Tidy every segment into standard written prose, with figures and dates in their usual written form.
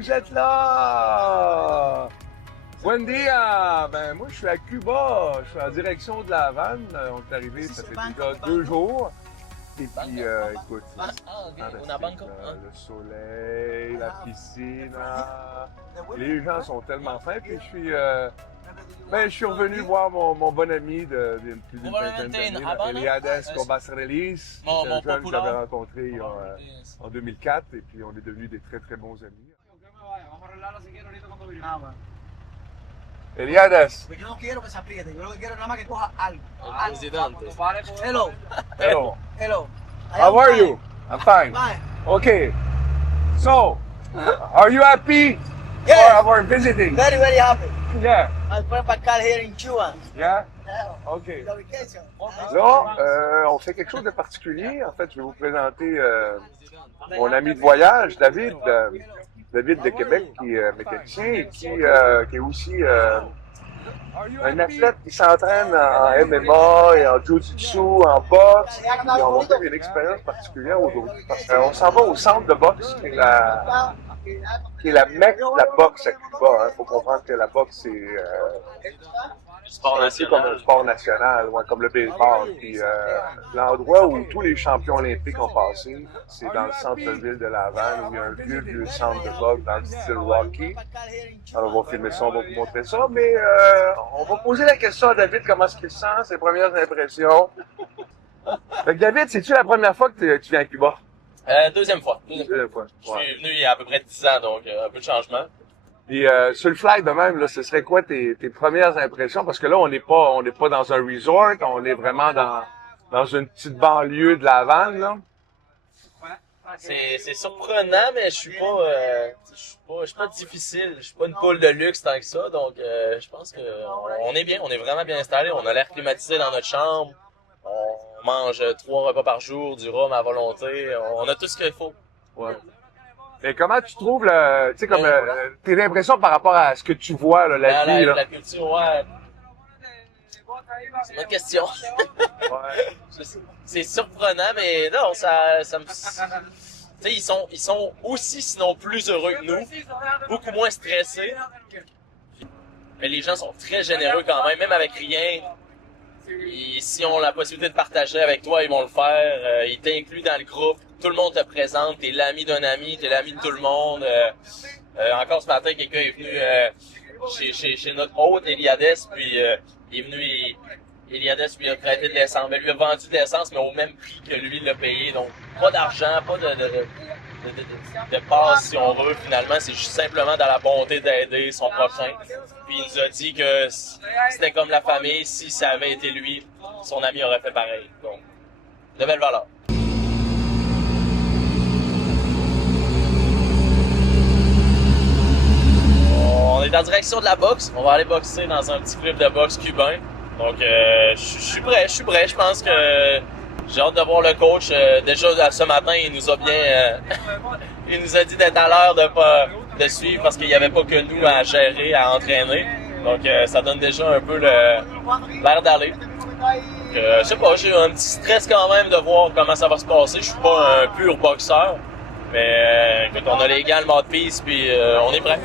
vous êtes là! Buen dia! Ben, moi, je suis à Cuba. Je suis en direction de La Havane. On est arrivé, ça fait déjà 2 jours. Et puis, écoute, fantastique, le soleil, la piscine. Les gens sont tellement fins. Puis, je suis revenu voir mon bon ami de plus d'une vingtaine d'années, Eliades Cobas-Relis. C'est un jeune que j'avais rencontré en 2004. Et puis, on est devenus des très, très bons amis. Eliades. Yo no quiero que se apriete, yo lo que quiero es nada más que coja algo. Presidente. Hello. Hello. Hello. How are you? I'm fine. Fine. Okay. So, are you happy Yes. for visiting? Very, very happy. Yeah. I'm from Pascal here in Cuba. Yeah. Yeah. Okay. The vacation. Là, on fait quelque chose de particulier. En fait, je vais vous présenter mon ami de voyage, David. David de Québec, qui est mécanicien et qui est aussi un athlète qui s'entraîne en MMA et en jiu-jitsu, en boxe. Et on va faire une expérience particulière aujourd'hui. Parce qu'on s'en va au centre de boxe, qui est la mecque de la boxe à Cuba. Il faut comprendre que la boxe, c'est un peu comme un sport national, comme le baseball. Puis l'endroit où tous les champions olympiques ont passé, c'est dans le centre-ville de La Havane, où il y a un vieux centre de boxe dans le style Rocky. Alors on va filmer ça, on va vous montrer ça, mais on va poser la question à David, comment est-ce qu'il se sent, ses premières impressions. Fait que David, c'est-tu la première fois que tu viens à Cuba? Deuxième fois. Deuxième fois. Je suis venu il y a à peu près 10 ans, donc un peu de changement. Puis sur le fly de même, là, ce serait quoi tes premières impressions? Parce que là, on n'est pas dans un resort, on est vraiment dans une petite banlieue de La Havane, là. C'est surprenant, mais je suis pas difficile. Je suis pas une poule de luxe tant que ça, donc je pense que on est bien, on est vraiment bien installé. On a l'air climatisé dans notre chambre. On mange 3 repas par jour, du rhum à volonté. On a tout ce qu'il faut. Ouais. Mais comment tu trouves tes impressions par rapport à ce que tu vois, là, la vie, là? La culture, ouais. C'est une bonne question. Ouais. C'est surprenant, mais non, ça me... Tu sais, ils sont aussi, sinon plus heureux que nous. Beaucoup moins stressés. Mais les gens sont très généreux quand même avec rien. Si on a la possibilité de partager avec toi, ils vont le faire. Ils t'incluent dans le groupe. Tout le monde te présente. T'es l'ami d'un ami, t'es l'ami de tout le monde. Encore ce matin, quelqu'un est venu chez notre hôte, Eliades, puis il est venu, Eliades lui a prêté de l'essence. Mais lui a vendu de l'essence, mais au même prix que lui l'a payé. Donc, pas d'argent, pas de passe, si on veut. Finalement, c'est juste simplement dans la bonté d'aider son prochain. Puis il nous a dit que c'était comme la famille. Si ça avait été lui, son ami aurait fait pareil. Donc, de belles valeurs. On est en direction de la boxe. On va aller boxer dans un petit club de boxe cubain. Donc, je suis prêt. Je pense que j'ai hâte de voir le coach. Déjà, ce matin, il nous a bien... il nous a dit d'être à l'heure de suivre parce qu'il n'y avait pas que nous à gérer, à entraîner. Donc, ça donne déjà un peu l'air d'aller. Je sais pas, j'ai un petit stress quand même de voir comment ça va se passer. Je suis pas un pur boxeur. Mais écoute, on a les gants, le mouthpiece, puis on est prêt.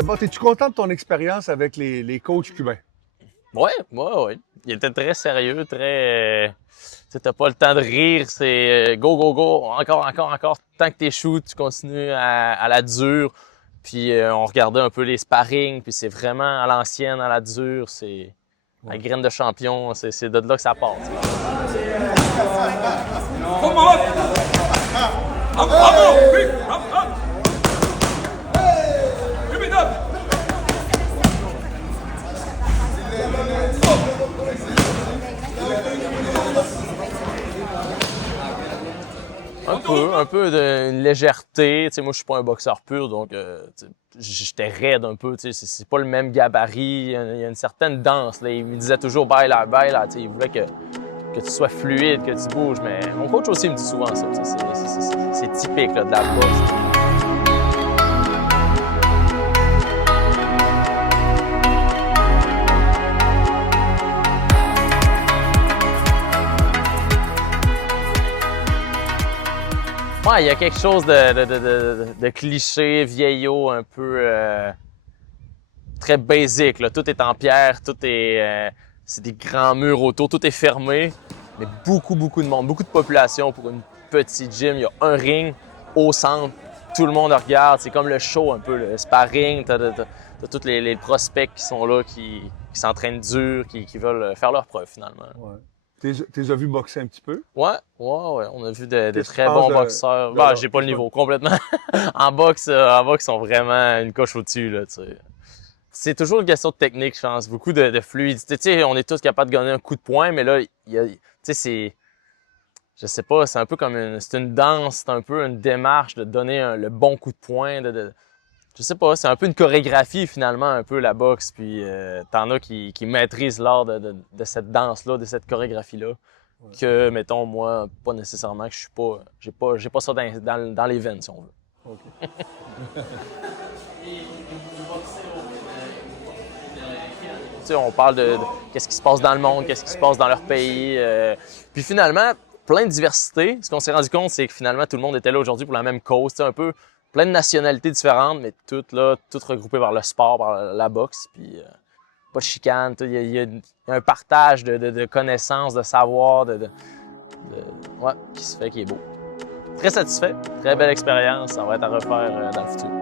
Bon, es-tu content de ton expérience avec les coachs cubains? Ouais. Il était très sérieux, très. Tu sais, t'as pas le temps de rire, c'est go, go, go, encore. Tant que t'es shoot, tu continues à la dure. Puis on regardait un peu les sparring, puis c'est vraiment à l'ancienne, à la dure, c'est la graine de champion, c'est de là que ça part. Un peu d'une légèreté. Tu sais, moi, je suis pas un boxeur pur, donc j'étais raide un peu. Tu sais, c'est pas le même gabarit. Il y a une certaine danse. Là. Il me disait toujours baila. Tu sais, il voulait que tu sois fluide, que tu bouges. Mais mon coach aussi me dit souvent ça. Tu sais, c'est typique là, de la boxe. Ouais, il y a quelque chose de cliché, vieillot, un peu très basique. Là. Tout est en pierre, c'est des grands murs autour, tout est fermé. Mais beaucoup de monde, beaucoup de population pour une petite gym. Il y a un ring au centre, tout le monde regarde. C'est comme le show un peu, le sparring. T'as tous les prospects qui sont là, qui s'entraînent dur, qui veulent faire leur preuve finalement. Ouais. T'es as vu boxer un petit peu? Ouais. On a vu de très bons boxeurs. J'ai pas le niveau, complètement. En boxe, ils sont vraiment une coche au-dessus, là, tu sais. C'est toujours une question de technique, je pense. Beaucoup de fluidité. Tu sais, on est tous capables de donner un coup de poing, mais là, tu sais, c'est... Je sais pas, c'est un peu comme c'est une danse, c'est un peu une démarche de donner le bon coup de poing, je sais pas, c'est un peu une chorégraphie finalement, un peu la boxe, puis t'en as qui maîtrisent l'art de cette danse-là, de cette chorégraphie-là, ouais. Que, mettons, moi, pas nécessairement, que je suis pas, j'ai pas ça dans les veines, si on veut. OK. Tu sais, on parle de qu'est-ce qui se passe dans le monde, qu'est-ce qui se passe dans leur pays, puis finalement, plein de diversité. Ce qu'on s'est rendu compte, c'est que finalement, tout le monde était là aujourd'hui pour la même cause, tu sais, un peu plein de nationalités différentes, mais toutes regroupées par le sport, par la boxe, puis pas de chicane. Il y a un partage de connaissances, de savoir, qui se fait, qui est beau. Très satisfait, très belle expérience, ça va être à refaire dans le futur.